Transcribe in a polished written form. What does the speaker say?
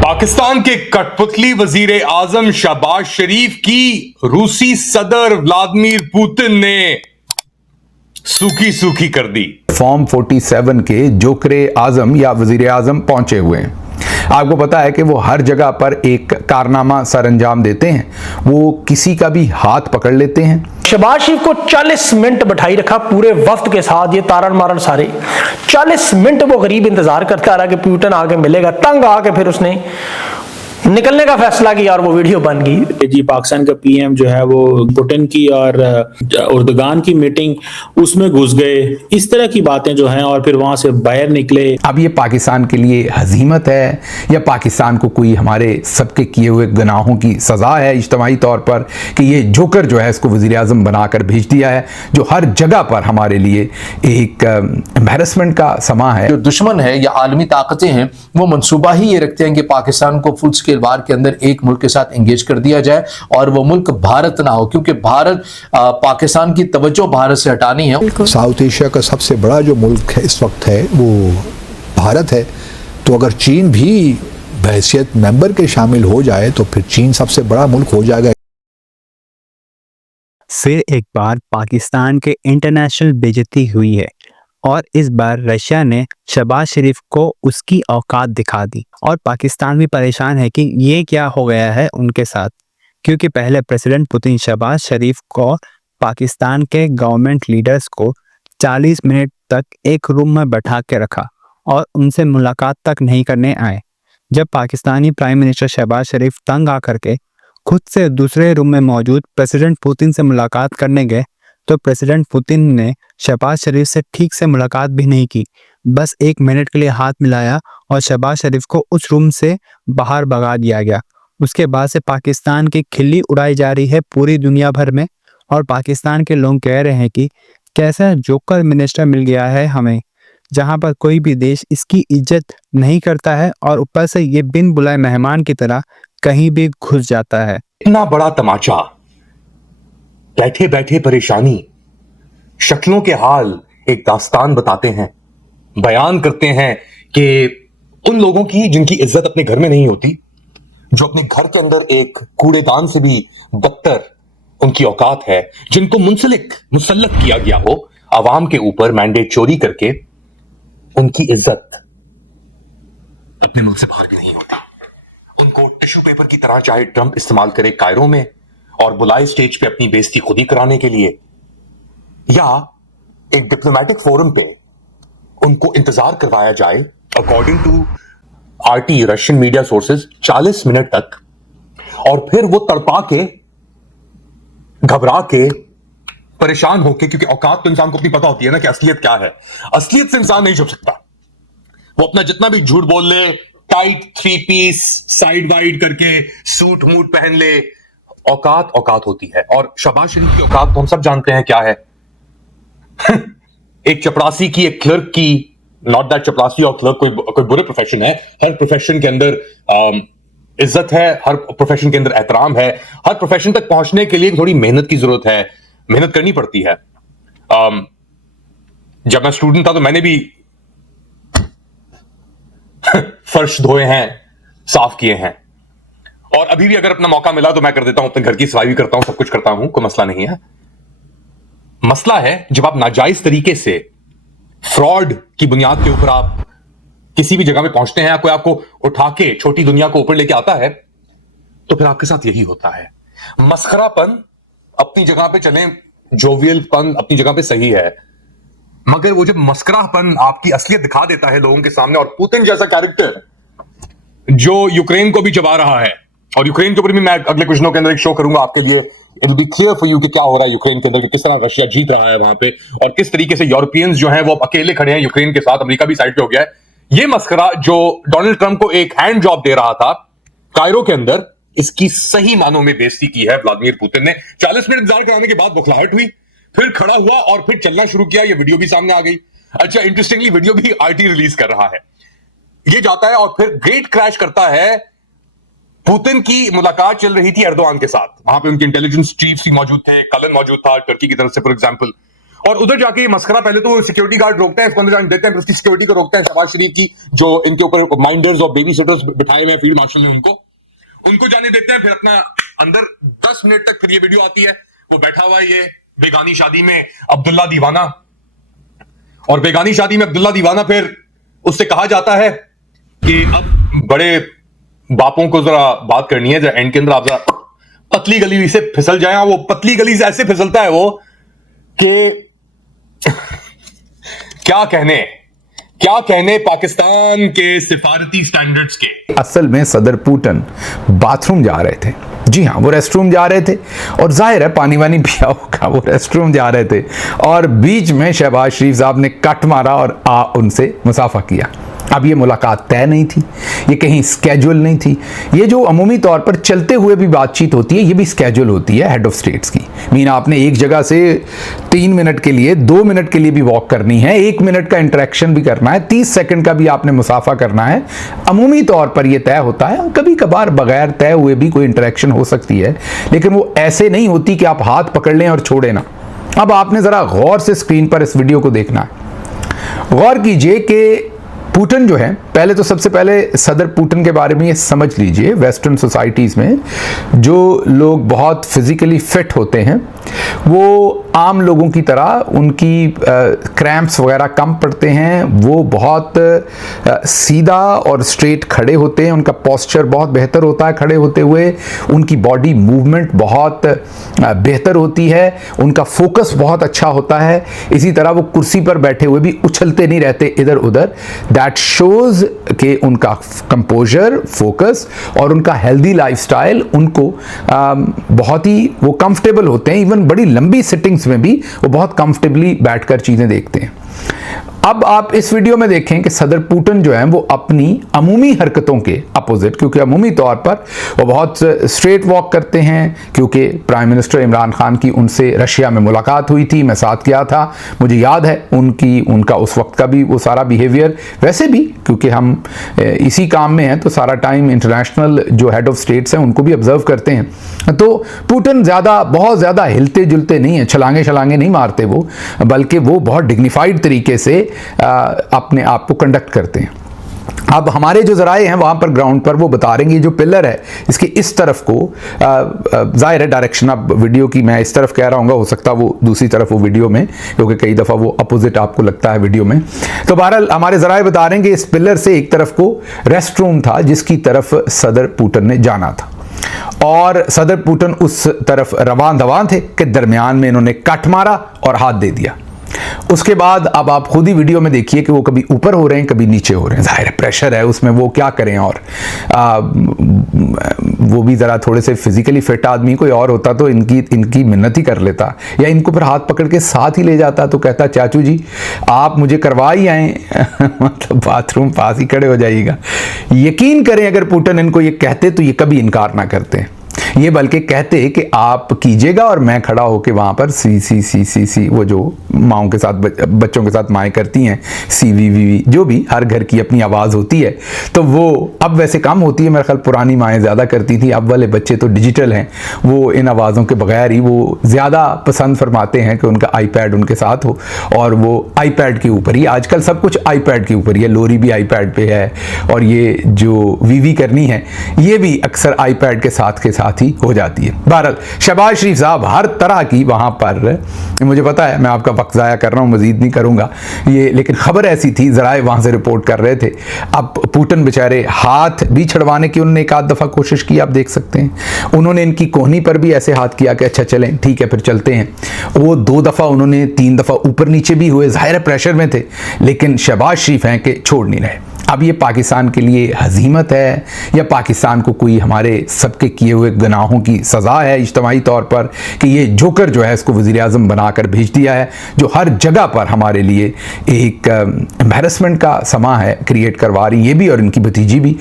पाकिस्तान के कठपुतली वजीर आजम शहबाज शरीफ की रूसी सदर व्लादिमीर पुतिन ने सूखी सूखी कर दी। फॉर्म 47 के जोकरे आजम या वजीर आजम पहुंचे हुए हैं। आपको पता है कि वो हर जगह पर एक कारनामा सरअंजाम देते हैं, वो किसी का भी हाथ पकड़ लेते हैं। शहबाज शरीफ को 40 मिनट बैठाई रखा पूरे वफ्द के साथ, ये तारण मारण सारे 40 मिनट वो गरीब इंतजार करता रहा कि पुतिन आके मिलेगा। तंग आके फिर उसने निकलने का फैसला किया और वो वीडियो बन गई। जी पाकिस्तान का पीएम जो है वो पुतिन की और उर्दगान की मीटिंग उसमें घुस गए, इस तरह की बातें जो हैं, और फिर वहां से बाहर निकले। अब ये पाकिस्तान के लिए हजीमत है या पाकिस्तान को कोई हमारे सबके किए हुए गुनाहों की सजा है इज्तिमाई तौर पर कि ये जोकर जो है इसको वजीर आजम बनाकर भेज दिया है, जो हर जगह पर हमारे लिए एक एम्बैरसमेंट का समा है। जो दुश्मन है या आलमी ताकतें हैं वो मंसूबा ही ये रखते हैं कि पाकिस्तान को फुल स्केल वार के अंदर एक मुल्क के साथ एंगेज कर दिया जाए और वो मुल्क भारत ना हो, क्योंकि भारत पाकिस्तान की तवज्जो भारत से हटानी है। साउथ एशिया का सबसे बड़ा जो मुल्क है इस वक्त है वो भारत है, तो अगर चीन भी बहैसियत मेंबर के शामिल हो जाए तो फिर चीन सबसे बड़ा मुल्क हो जाएगा। फिर एक बार पाकिस्तान के इंटरनेशनल बेइज्जती हुई है और इस बार रशिया ने शहबाज शरीफ को उसकी औकात दिखा दी और पाकिस्तान भी परेशान है कि ये क्या हो गया है उनके साथ, क्योंकि पहले प्रेसिडेंट पुतिन शहबाज शरीफ को पाकिस्तान के गवर्नमेंट लीडर्स को 40 मिनट तक एक रूम में बैठा के रखा और उनसे मुलाकात तक नहीं करने आए। जब पाकिस्तानी प्राइम मिनिस्टर शहबाज शरीफ तंग आकर के खुद से दूसरे रूम में मौजूद प्रेसिडेंट पुतिन से मुलाकात करने गए तो प्रेसिडेंट पुतिन ने शहबाज शरीफ से ठीक से मुलाकात भी नहीं की, बस 1 मिनट के लिए हाथ मिलाया और शहबाज शरीफ को उस रूम से बाहर भगा दिया गया। उसके बाद से पाकिस्तान की खिल्ली उड़ाई जा रही है पूरी दुनिया भर में और पाकिस्तान के लोग कह रहे हैं कि कैसा जोकर मिनिस्टर मिल गया है हमें, जहां पर कोई भी देश इसकी इज्जत नहीं करता है और ऊपर से ये बिन बुलाए मेहमान की तरह कहीं भी घुस जाता है। इतना बड़ा तमाचा, बैठे बैठे परेशानी, शक्लों के हाल एक दास्तान बताते हैं, बयान करते हैं कि उन लोगों की जिनकी इज्जत अपने घर में नहीं होती, जो अपने घर के अंदर एक कूड़ेदान से भी बदतर उनकी औकात है, जिनको मुसल्लत किया गया हो आवाम के ऊपर मैंडेट चोरी करके, उनकी इज्जत अपने मुल्क से बाहर भी नहीं होती। उनको टिश्यू पेपर की तरह चाहे ट्रंप इस्तेमाल करे कायरो में और बुलाए स्टेज पे अपनी बेइज्जती खुद ही कराने के लिए, या एक डिप्लोमेटिक फोरम पे उनको इंतजार करवाया जाए according to RT Russian media sources 40 minute तक, और फिर वो तड़पा के, घबरा के, परेशान होके, क्योंकि औकात तो इंसान को अपनी पता होती है ना कि असलियत क्या है, असलियत से इंसान नहीं छुप सकता। वो अपना जितना भी झूठ बोल ले, टाइट 3 पीस साइड वाइड करके सूट मूट पहन ले, औकात औकात होती है। और शहबाज शरीफ की औकात तो हम सब जानते हैं क्या है। एक चपरासी की, एक क्लर्क की, नॉट दैट चपरासी और क्लर्क कोई बुरे प्रोफेशन है, हर प्रोफेशन के अंदर इज्जत है, हर प्रोफेशन के अंदर एहतराम है, हर प्रोफेशन तक पहुंचने के लिए थोड़ी मेहनत की जरूरत है, मेहनत करनी पड़ती है। जब मैं स्टूडेंट था तो मैंने भी फर्श धोए हैं, साफ किए हैं, और अभी भी अगर अपना मौका मिला तो मैं कर देता हूं, अपने घर की सफाई भी करता हूं, सब कुछ करता हूं, कोई मसला नहीं है। मसला है जब आप नाजायज तरीके से फ्रॉड की बुनियाद के ऊपर आप किसी भी जगह में पहुंचते हैं, कोई आपको उठा के छोटी दुनिया को ऊपर लेके आता है, तो फिर आपके साथ यही होता है। मस्खरापन अपनी जगह पे चले, जोवियलपन अपनी जगह पे सही है, मगर वो जब मस्करापन आपकी असलियत दिखा देता है लोगों के सामने, और पुतिन जैसा कैरेक्टर जो यूक्रेन को भी चबा रहा है, और यूक्रेन के ऊपर भी मैं अगले कुछ दिनों के अंदर एक शो करूंगा आपके लिए, it will be clear for you कि क्या हो रहा है यूक्रेन के अंदर, कि किस तरह रशिया जीत रहा है वहां पे, और किस तरीके से यूरोपियंस जो हैं वो अकेले खड़े हैं यूक्रेन के साथ, अमेरिका भी साइड पे हो गया है। ये मस्करा जो डोनाल्ड ट्रंप को एक हैंड जॉब दे रहा था कायरो के अंदर, इसकी सही मानों में बेइज्जती की है व्लादिमीर पुतिन ने। 40 मिनट इंतजार कराने के बाद बुखलाहट हुई, फिर खड़ा हुआ और फिर चलना शुरू किया। ये वीडियो भी सामने आ गई। अच्छा, इंटरेस्टिंगली वीडियो भी आरटी रिलीज कर रहा है। ये जाता है और फिर गेट क्रैश करता है। पुतिन की मुलाकात चल रही थी एर्दोआन के साथ, वहां पे उनके इंटेलिजेंस चीफ्स ही मौजूद थे, कलन मौजूद था टर्की की तरफ से फॉर एग्जांपल। और उधर जाके ये मस्करा, पहले तो सिक्योरिटी गार्ड रोकते हैं, इसको अंदर जाने देते हैं, फिर उसकी सिक्योरिटी को रोकते हैं शहबाज शरीफ की, जो इनके ऊपर माइंडर्स और बेबी सिटर्स बिठाए हुए फील्ड मार्शल ने, उनको जाने देते हैं। फिर अपना अंदर 10 मिनट तक फिर ये वीडियो आती है, वो बैठा हुआ है ये बेगानी शादी में अब्दुल्ला दीवाना, और बेगानी शादी में अब्दुल्ला दीवाना, फिर उससे कहा जाता है कि अब बड़े बापों को जरा बात करनी है, जरा एंड के अंदर आप जरा पतली गली से फिसल जाए। वो पतली गली से ऐसे फिसलता है वो कि क्या कहने पाकिस्तान के सिफारती स्टैंडर्ड्स के। असल में सदर पुतिन बाथरूम जा रहे थे। जी हाँ, वो रेस्टरूम जा रहे थे और जाहिर है पानी वानी पिया होगा, वो रेस्टरूम जा रहे थे और बीच में शहबाज शरीफ साहब ने कट मारा और उनसे मुसाफा किया। अब ये मुलाकात तय नहीं थी, ये कहीं स्केड्यूल नहीं थी। ये जो अमूमी तौर पर चलते हुए भी बातचीत होती है, ये भी स्केड्यूल होती है हेड ऑफ स्टेट्स की। मीन आपने एक जगह से 3 मिनट के लिए, 2 मिनट के लिए भी वॉक करनी है, 1 मिनट का इंटरेक्शन भी करना है, 30 सेकंड का भी आपने मुसाफा करना है। अमूमी तौर पर यह तय होता है। कभी कभार बगैर तय हुए भी कोई इंटरेक्शन हो सकती है, लेकिन वो ऐसे नहीं होती कि आप हाथ पकड़ लें और छोड़े ना। अब आपने जरा गौर से स्क्रीन पर इस वीडियो को देखना है। गौर कीजिए कि पुतिन जो है, पहले तो सबसे पहले सदर पुतिन के बारे में ये समझ लीजिए, वेस्टर्न सोसाइटीज़ में जो लोग बहुत फिजिकली फिट होते हैं वो आम लोगों की तरह उनकी क्रैम्प्स वगैरह कम पड़ते हैं, वो बहुत सीधा और स्ट्रेट खड़े होते हैं, उनका पोस्चर बहुत बेहतर होता है खड़े होते हुए, उनकी बॉडी मूवमेंट बहुत बेहतर होती है, उनका फोकस बहुत अच्छा होता है। इसी तरह वो कुर्सी पर बैठे हुए भी उछलते नहीं रहते इधर उधर। दैट शोज कि उनका कंपोजर, फोकस और उनका हेल्दी लाइफस्टाइल उनको बहुत ही वो कंफर्टेबल होते हैं। इवन बड़ी लंबी सिटिंग्स में भी वो बहुत कंफर्टेबली बैठकर चीजें देखते हैं। अब आप इस वीडियो में देखें कि सदर पुतिन जो है वो अपनी अमूमी हरकतों के अपोजिट, क्योंकि अमूमी तौर पर वो बहुत स्ट्रेट वॉक करते हैं, क्योंकि प्राइम मिनिस्टर इमरान खान की उनसे रशिया में मुलाकात हुई थी, मैं साथ गया था, मुझे याद है उनका उस वक्त का भी वो सारा बिहेवियर। वैसे भी क्योंकि हम इसी काम में हैं तो सारा टाइम इंटरनेशनल जो हेड ऑफ स्टेट्स हैं उनको भी ऑब्जर्व करते हैं। तो पुतिन बहुत ज़्यादा हिलते जुलते नहीं हैं, छलांगे नहीं मारते वो, बल्कि वो बहुत डिग्निफाइड तरीके से अपने आप को कंडक्ट करते हैं। अब हमारे जो जराए हैं वहाँ पर ग्राउंड पर वो बता रहे हैं, जो पिलर है इसके इस तरफ को, जाहिर है डायरेक्शन अब वीडियो की मैं इस तरफ कह रहा हूँ, हो सकता वो दूसरी तरफ वो वीडियो में, क्योंकि कई दफ़ा वो अपोजिट आपको लगता है वीडियो में। तो बहरहाल हमारे जराए बता रहे हैं कि इस पिलर से एक तरफ को रेस्ट रूम था जिसकी तरफ सदर पुतिन ने जाना था, और सदर पुतिन उस तरफ रवान दवान थे कि दरमियान में इन्होंने कट मारा और हाथ दे दिया। उसके बाद अब आप खुद ही वीडियो में देखिए कि वो कभी ऊपर हो रहे हैं कभी नीचे हो रहे हैं। जाहिर है प्रेशर है उसमें, वो क्या करें। और वो भी ज़रा थोड़े से फिजिकली फिट आदमी कोई और होता तो इनकी मिन्नत ही कर लेता, या इनको फिर हाथ पकड़ के साथ ही ले जाता, तो कहता चाचू जी आप मुझे करवा ही आए मतलब बाथरूम पास ही खड़े हो जाइएगा। यकीन करें अगर पुतिन इनको ये कहते तो ये कभी इनकार ना करते, ये बल्कि कहते कि आप कीजिएगा और मैं खड़ा होकर वहां पर सी वो जो माओं के साथ बच्चों के साथ माएँ करती हैं, सी जो भी हर घर की अपनी आवाज़ होती है, तो वो अब वैसे कम होती है, मेरे ख्याल पुरानी माएँ ज़्यादा करती थी। अब वाले बच्चे तो डिजिटल हैं, वो इन आवाज़ों के बगैर ही वो ज़्यादा पसंद फरमाते हैं कि उनका आईपैड उनके साथ हो, और वो आईपैड के ऊपर ही आजकल सब कुछ आईपैड के ऊपर ही है। लोरी भी आईपैड पे है, और ये जो वीवी करनी है ये भी अक्सर आईपैड के साथ ही हो जाती है। बहरहाल शहबाज शरीफ साहब हर तरह की वहां पर, मुझे पता है मैं आपका वक्त ज़ाया कर रहा हूं, मजीद नहीं करूंगा ये, लेकिन खबर ऐसी थी, जराए वहां से रिपोर्ट कर रहे थे। अब पुतिन बेचारे हाथ भी छड़वाने की उन्होंने एक आध दफ़ा कोशिश की, आप देख सकते हैं। उन्होंने इनकी कोहनी पर भी ऐसे हाथ किया कि अच्छा चलें ठीक है फिर चलते हैं। वो 2 दफ़ा उन्होंने 3 दफ़ा ऊपर नीचे भी हुए, ज़ाहिर प्रेशर में थे, लेकिन शहबाज शरीफ हैं कि छोड़ नहीं रहे। अब ये पाकिस्तान के लिए हजीमत है या पाकिस्तान को कोई हमारे सबके किए हुए गुनाहों की सज़ा है इज्तमाही तौर पर, कि ये जोकर जो है इसको वज़ीर आज़म बनाकर भेज दिया है, जो हर जगह पर हमारे लिए एक एम्बैरसमेंट का समा है क्रिएट करवा रही, ये भी और इनकी भतीजी भी।